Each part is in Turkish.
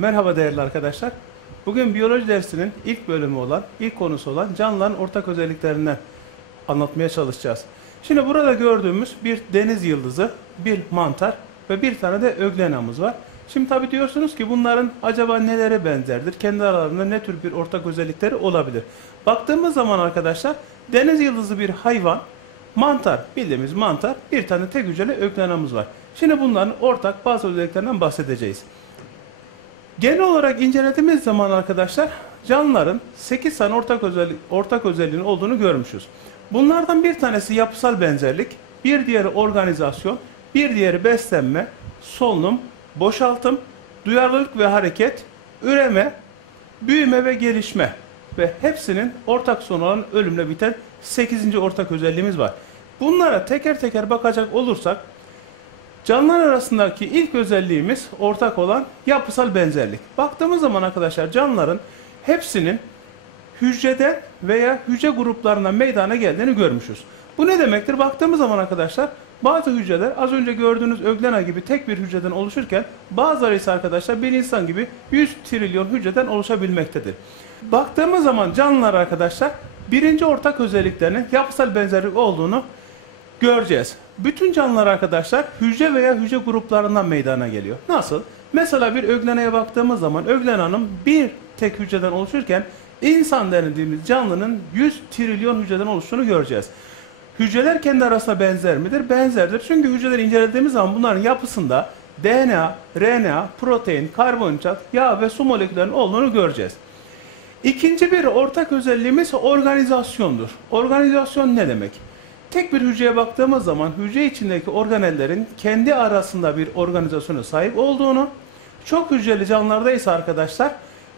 Merhaba değerli arkadaşlar. Bugün biyoloji dersinin ilk bölümü olan, ilk konusu olan canlıların ortak özelliklerinden anlatmaya çalışacağız. Şimdi burada gördüğümüz bir deniz yıldızı, bir mantar ve bir tane de öglenamız var. Şimdi tabi diyorsunuz ki bunların acaba nelere benzerdir? Kendi aralarında ne tür bir ortak özellikleri olabilir? Baktığımız zaman arkadaşlar deniz yıldızı bir hayvan, mantar bildiğimiz mantar, bir tane tek hücreli öglenamız var. Şimdi bunların ortak bazı özelliklerinden bahsedeceğiz. Genel olarak incelediğimiz zaman arkadaşlar canlıların 8 tane ortak özellik ortak özelliğinin olduğunu görmüşüz. Bunlardan bir tanesi yapısal benzerlik, bir diğeri organizasyon, bir diğeri beslenme, solunum, boşaltım, duyarlılık ve hareket, üreme, büyüme ve gelişme ve hepsinin ortak sonu olan ölümle biten 8. ortak özelliğimiz var. Bunlara teker teker bakacak olursak Canlılar arasındaki ilk özelliğimiz ortak olan yapısal benzerlik. Baktığımız zaman arkadaşlar canlıların hepsinin hücreden veya hücre gruplarından meydana geldiğini görmüşüz. Bu ne demektir? Baktığımız zaman arkadaşlar bazı hücreler az önce gördüğünüz öglena gibi tek bir hücreden oluşurken bazıları ise arkadaşlar bir insan gibi 100 trilyon hücreden oluşabilmektedir. Baktığımız zaman canlılar arkadaşlar birinci ortak özelliklerinin yapısal benzerlik olduğunu göreceğiz. Bütün canlılar arkadaşlar hücre veya hücre gruplarından meydana geliyor. Nasıl? Mesela bir ögleneye baktığımız zaman öglenanın bir tek hücreden oluşurken insan denildiğimiz canlının 100 trilyon hücreden oluştuğunu göreceğiz. Hücreler kendi arasında benzer midir? Benzerdir. Çünkü hücreleri incelediğimiz zaman bunların yapısında DNA, RNA, protein, karbonhidrat, yağ ve su moleküllerinin olduğunu göreceğiz. İkinci bir ortak özelliğimiz organizasyondur. Organizasyon ne demek? Tek bir hücreye baktığımız zaman hücre içindeki organellerin kendi arasında bir organizasyona sahip olduğunu, çok hücreli canlılarda ise arkadaşlar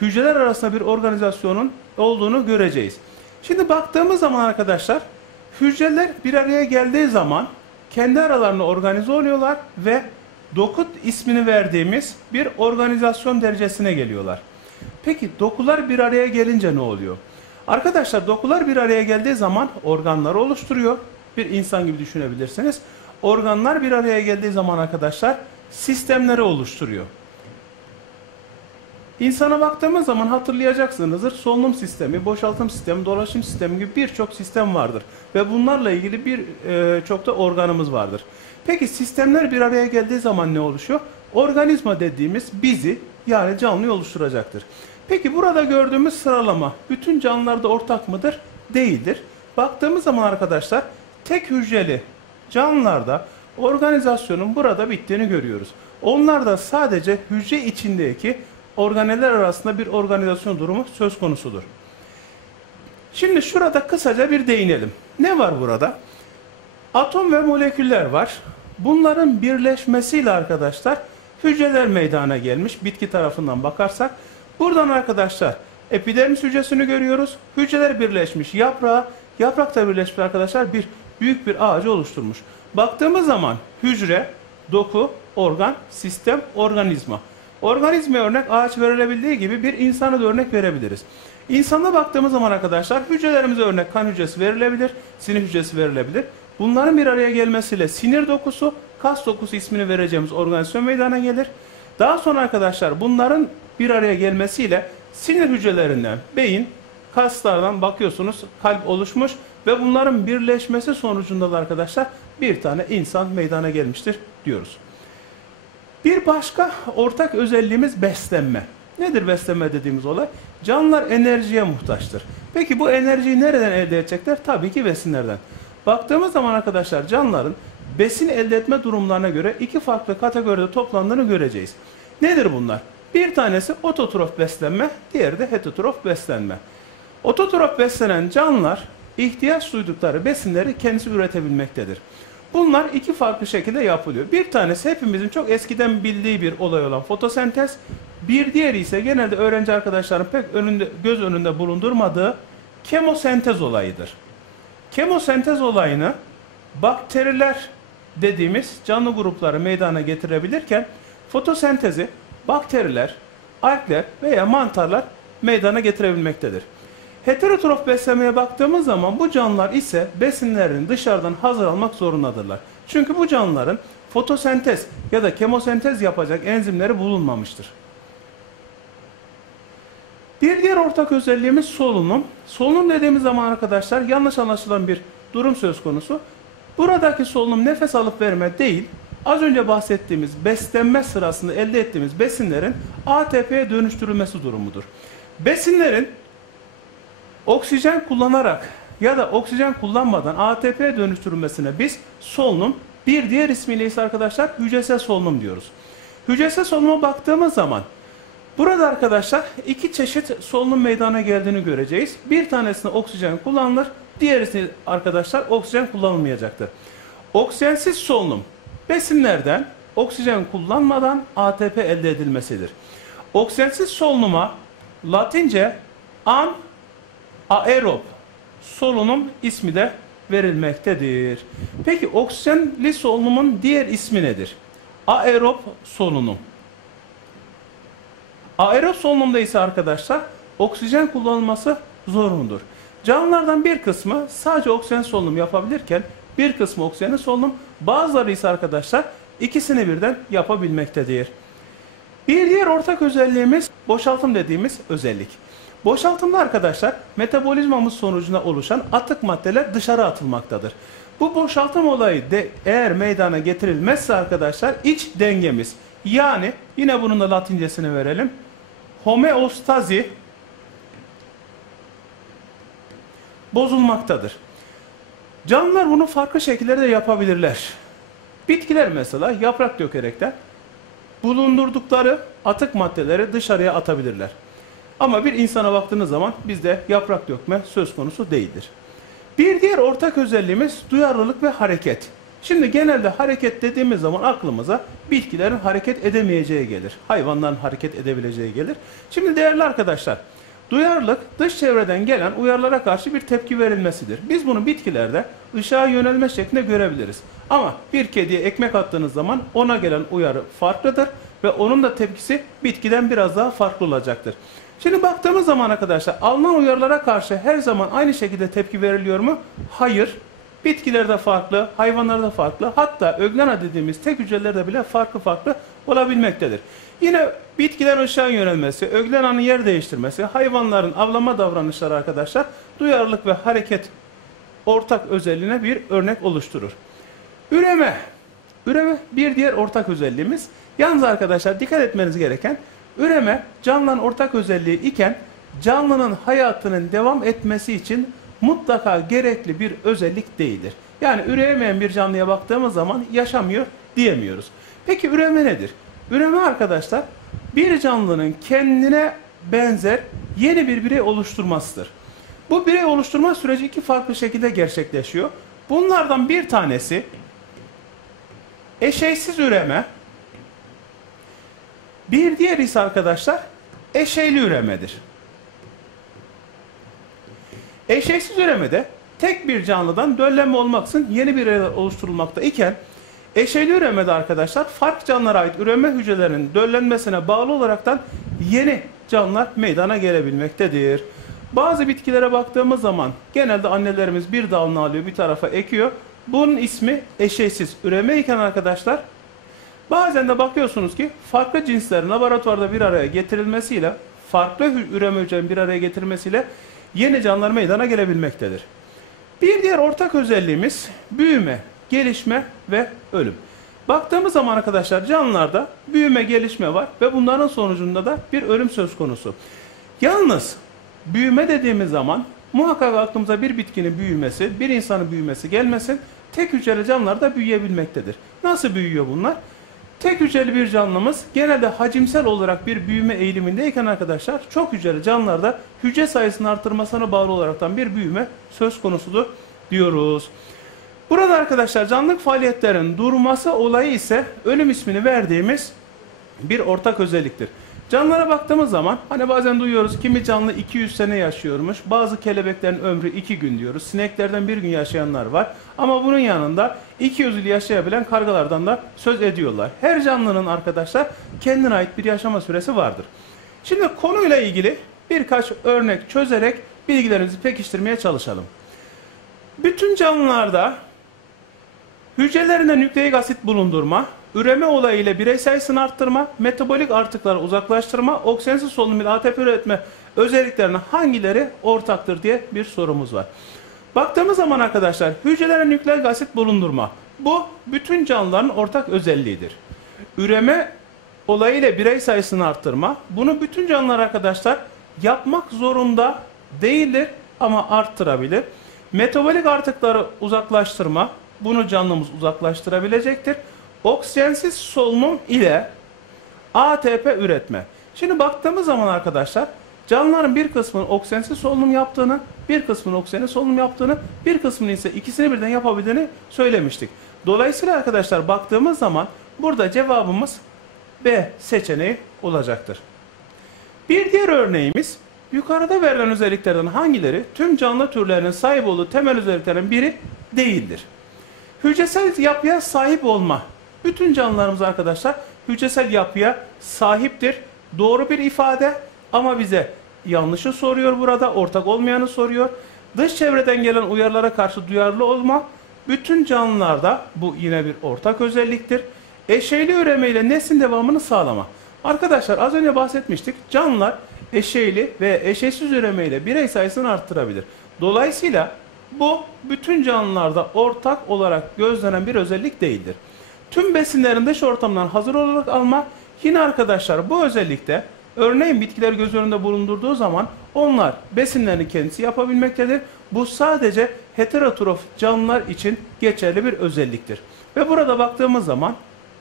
hücreler arasında bir organizasyonun olduğunu göreceğiz. Şimdi baktığımız zaman arkadaşlar hücreler bir araya geldiği zaman kendi aralarında organize oluyorlar ve dokut ismini verdiğimiz bir organizasyon derecesine geliyorlar. Peki dokular bir araya gelince ne oluyor? Arkadaşlar dokular bir araya geldiği zaman organlar oluşturuyor. Bir insan gibi düşünebilirsiniz. Organlar bir araya geldiği zaman arkadaşlar sistemleri oluşturuyor. İnsana baktığımız zaman hatırlayacaksınızdır. Solunum sistemi, boşaltım sistemi, dolaşım sistemi gibi birçok sistem vardır. Ve bunlarla ilgili bir e, da organımız vardır. Peki sistemler bir araya geldiği zaman ne oluşuyor? Organizma dediğimiz bizi yani canlıyı oluşturacaktır. Peki burada gördüğümüz sıralama bütün canlılarda ortak mıdır? Değildir. Baktığımız zaman arkadaşlar tek hücreli canlılarda organizasyonun burada bittiğini görüyoruz. Onlarda sadece hücre içindeki organeller arasında bir organizasyon durumu söz konusudur. Şimdi şurada kısaca bir değinelim. Ne var burada? Atom ve moleküller var. Bunların birleşmesiyle arkadaşlar hücreler meydana gelmiş bitki tarafından bakarsak. Buradan arkadaşlar epidermis hücresini görüyoruz. Hücreler birleşmiş yaprağı, yaprakta birleşmiş arkadaşlar bir büyük bir ağacı oluşturmuş. Baktığımız zaman hücre, doku, organ, sistem, organizma. Organizma örnek ağaç verilebildiği gibi bir insana da örnek verebiliriz. İnsana baktığımız zaman arkadaşlar hücrelerimize örnek kan hücresi verilebilir, sinir hücresi verilebilir. Bunların bir araya gelmesiyle sinir dokusu, kas dokusu ismini vereceğimiz organizasyon meydana gelir. Daha sonra arkadaşlar bunların bir araya gelmesiyle sinir hücrelerinden beyin, kaslardan bakıyorsunuz kalp oluşmuş ve bunların birleşmesi sonucunda da arkadaşlar bir tane insan meydana gelmiştir diyoruz. Bir başka ortak özelliğimiz beslenme. Nedir beslenme dediğimiz olay? Canlılar enerjiye muhtaçtır. Peki bu enerjiyi nereden elde edecekler? Tabii ki besinlerden. Baktığımız zaman arkadaşlar canlıların besin elde etme durumlarına göre iki farklı kategoride toplandığını göreceğiz. Nedir bunlar? Bir tanesi ototrof beslenme, diğeri de heterotrof beslenme. Ototrof beslenen canlılar ihtiyaç duydukları besinleri kendisi üretebilmektedir. Bunlar iki farklı şekilde yapılıyor. Bir tanesi hepimizin çok eskiden bildiği bir olay olan fotosentez. Bir diğeri ise genelde öğrenci arkadaşların pek önünde, göz önünde bulundurmadığı kemosentez olayıdır. Kemosentez olayını bakteriler dediğimiz canlı grupları meydana getirebilirken fotosentezi bakteriler, algler veya mantarlar meydana getirebilmektedir. Heterotrof beslemeye baktığımız zaman bu canlılar ise besinlerini dışarıdan hazır almak zorundadırlar. Çünkü bu canlıların fotosentez ya da kemosentez yapacak enzimleri bulunmamıştır. ortak özelliğimiz solunum. Solunum dediğimiz zaman arkadaşlar yanlış anlaşılan bir durum söz konusu. Buradaki solunum nefes alıp verme değil, az önce bahsettiğimiz beslenme sırasında elde ettiğimiz besinlerin ATP'ye dönüştürülmesi durumudur. Besinlerin oksijen kullanarak ya da oksijen kullanmadan ATP'ye dönüştürülmesine biz solunum, bir diğer ismiyle ise arkadaşlar hücresel solunum diyoruz. Hücresel solunuma baktığımız zaman burada arkadaşlar iki çeşit solunum meydana geldiğini göreceğiz. Bir tanesinde oksijen kullanılır, diğerisi arkadaşlar oksijen kullanılmayacaktır. Oksijensiz solunum besinlerden oksijen kullanmadan ATP elde edilmesidir. Oksijensiz solunuma Latince an aerob solunum ismi de verilmektedir. Peki oksijenli solunumun diğer ismi nedir? Aerob solunum. Aerob solunumda ise arkadaşlar oksijen kullanılması zorunludur. Canlılardan bir kısmı sadece oksijen solunum yapabilirken bir kısmı oksijenli solunum, bazıları ise arkadaşlar ikisini birden yapabilmektedir. Bir diğer ortak özelliğimiz boşaltım dediğimiz özellik. Boşaltımda arkadaşlar metabolizmamız sonucunda oluşan atık maddeler dışarı atılmaktadır. Bu boşaltım olayı de eğer meydana getirilmezse arkadaşlar iç dengemiz yani yine bunun da latincesini verelim. Homeostazi bozulmaktadır. Canlılar bunu farklı şekillerde yapabilirler. Bitkiler mesela yaprak dökerekten bulundurdukları atık maddeleri dışarıya atabilirler. Ama bir insana baktığınız zaman bizde yaprak dökme söz konusu değildir. Bir diğer ortak özelliğimiz duyarlılık ve hareket. Şimdi genelde hareket dediğimiz zaman aklımıza bitkilerin hareket edemeyeceği gelir. Hayvanların hareket edebileceği gelir. Şimdi değerli arkadaşlar, duyarlılık dış çevreden gelen uyarılara karşı bir tepki verilmesidir. Biz bunu bitkilerde ışığa yönelme şeklinde görebiliriz. Ama bir kediye ekmek attığınız zaman ona gelen uyarı farklıdır ve onun da tepkisi bitkiden biraz daha farklı olacaktır. Şimdi baktığımız zaman arkadaşlar alınan uyarılara karşı her zaman aynı şekilde tepki veriliyor mu? Hayır. Bitkilerde farklı, hayvanlarda farklı. Hatta öglena dediğimiz tek hücrelerde bile farklı farklı olabilmektedir. Yine bitkilerin ışığa yönelmesi, öglenanın yer değiştirmesi, hayvanların avlama davranışları arkadaşlar duyarlılık ve hareket ortak özelliğine bir örnek oluşturur. Üreme. Üreme bir diğer ortak özelliğimiz. Yalnız arkadaşlar dikkat etmeniz gereken üreme canlının ortak özelliği iken canlının hayatının devam etmesi için mutlaka gerekli bir özellik değildir. Yani üreyemeyen bir canlıya baktığımız zaman yaşamıyor diyemiyoruz. Peki üreme nedir? Üreme arkadaşlar bir canlının kendine benzer yeni bir birey oluşturmasıdır. Bu birey oluşturma süreci iki farklı şekilde gerçekleşiyor. Bunlardan bir tanesi eşeysiz üreme. Bir diğer ise arkadaşlar eşeyli üremedir. Eşeksiz üremede tek bir canlıdan döllenme olmaksın yeni bir oluşturulmakta iken eşeyli üremede arkadaşlar farklı canlılara ait üreme hücrelerinin döllenmesine bağlı olaraktan yeni canlılar meydana gelebilmektedir. Bazı bitkilere baktığımız zaman genelde annelerimiz bir dalını alıyor bir tarafa ekiyor. Bunun ismi eşeysiz üreme iken arkadaşlar bazen de bakıyorsunuz ki farklı cinslerin laboratuvarda bir araya getirilmesiyle farklı üreme hücrelerin bir araya getirmesiyle yeni canlılar meydana gelebilmektedir. Bir diğer ortak özelliğimiz büyüme, gelişme ve ölüm. Baktığımız zaman arkadaşlar canlılarda büyüme, gelişme var ve bunların sonucunda da bir ölüm söz konusu. Yalnız büyüme dediğimiz zaman muhakkak aklımıza bir bitkinin büyümesi, bir insanın büyümesi gelmesin. Tek hücreli canlılar da büyüyebilmektedir. Nasıl büyüyor bunlar? Tek hücreli bir canlımız genelde hacimsel olarak bir büyüme eğilimindeyken arkadaşlar çok hücreli canlılarda hücre sayısının artırmasına bağlı olaraktan bir büyüme söz konusudur diyoruz. Burada arkadaşlar canlılık faaliyetlerin durması olayı ise ölüm ismini verdiğimiz bir ortak özelliktir. Canlılara baktığımız zaman hani bazen duyuyoruz kimi canlı 200 sene yaşıyormuş. Bazı kelebeklerin ömrü 2 gün diyoruz. Sineklerden bir gün yaşayanlar var. Ama bunun yanında 200 yıl yaşayabilen kargalardan da söz ediyorlar. Her canlının arkadaşlar kendine ait bir yaşama süresi vardır. Şimdi konuyla ilgili birkaç örnek çözerek bilgilerimizi pekiştirmeye çalışalım. Bütün canlılarda hücrelerinde nükleik asit bulundurma üreme olayı ile birey sayısını arttırma, metabolik artıkları uzaklaştırma, oksijensiz solunum ile ATP üretme özelliklerine hangileri ortaktır diye bir sorumuz var. Baktığımız zaman arkadaşlar hücrelere nükleik asit bulundurma. Bu bütün canlıların ortak özelliğidir. Üreme olayıyla birey sayısını arttırma. Bunu bütün canlılar arkadaşlar yapmak zorunda değildir ama arttırabilir. Metabolik artıkları uzaklaştırma. Bunu canlımız uzaklaştırabilecektir. Oksijensiz solunum ile ATP üretme. Şimdi baktığımız zaman arkadaşlar canlıların bir kısmının oksijensiz solunum yaptığını, bir kısmının oksijenli solunum yaptığını, bir kısmının ise ikisini birden yapabildiğini söylemiştik. Dolayısıyla arkadaşlar baktığımız zaman burada cevabımız B seçeneği olacaktır. Bir diğer örneğimiz yukarıda verilen özelliklerden hangileri tüm canlı türlerinin sahip olduğu temel özelliklerin biri değildir? Hücresel yapıya sahip olma. Bütün canlılarımız arkadaşlar hücresel yapıya sahiptir. Doğru bir ifade ama bize yanlışı soruyor burada, ortak olmayanı soruyor. Dış çevreden gelen uyarılara karşı duyarlı olma. Bütün canlılarda bu yine bir ortak özelliktir. Eşeyli üreme ile neslin devamını sağlama. Arkadaşlar az önce bahsetmiştik. Canlılar eşeyli ve eşeğsiz üreme ile birey sayısını arttırabilir. Dolayısıyla bu bütün canlılarda ortak olarak gözlenen bir özellik değildir. Tüm besinlerin dış ortamdan hazır olarak alma yine arkadaşlar bu özellikte örneğin bitkiler göz önünde bulundurduğu zaman onlar besinlerini kendisi yapabilmektedir. Bu sadece heterotrof canlılar için geçerli bir özelliktir. Ve burada baktığımız zaman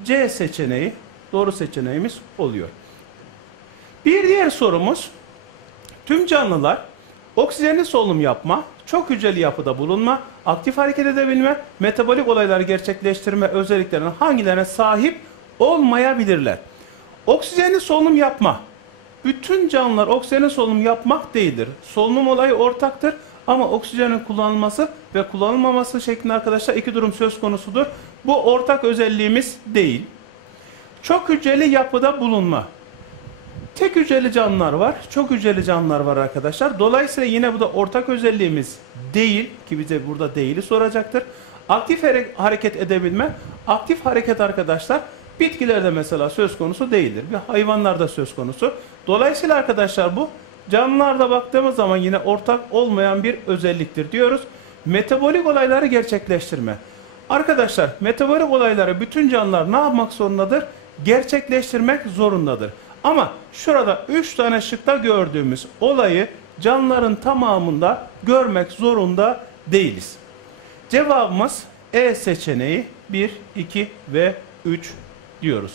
C seçeneği doğru seçeneğimiz oluyor. Bir diğer sorumuz tüm canlılar oksijenli solunum yapma, çok hücreli yapıda bulunma, aktif hareket edebilme, metabolik olayları gerçekleştirme özelliklerinin hangilerine sahip olmayabilirler? Oksijenli solunum yapma. Bütün canlılar oksijenli solunum yapmak değildir. Solunum olayı ortaktır ama oksijenin kullanılması ve kullanılmaması şeklinde arkadaşlar iki durum söz konusudur. Bu ortak özelliğimiz değil. Çok hücreli yapıda bulunma. Tek hücreli canlılar var, çok hücreli canlılar var arkadaşlar. Dolayısıyla yine bu da ortak özelliğimiz değil ki bize burada değili soracaktır. Aktif hare- hareket edebilme, aktif hareket arkadaşlar bitkilerde mesela söz konusu değildir ve hayvanlarda söz konusu. Dolayısıyla arkadaşlar bu canlılarda baktığımız zaman yine ortak olmayan bir özelliktir diyoruz. Metabolik olayları gerçekleştirme. Arkadaşlar metabolik olayları bütün canlılar ne yapmak zorundadır? Gerçekleştirmek zorundadır. Ama şurada 3 tane şıkta gördüğümüz olayı canlıların tamamında görmek zorunda değiliz. Cevabımız E seçeneği 1, 2 ve 3 diyoruz.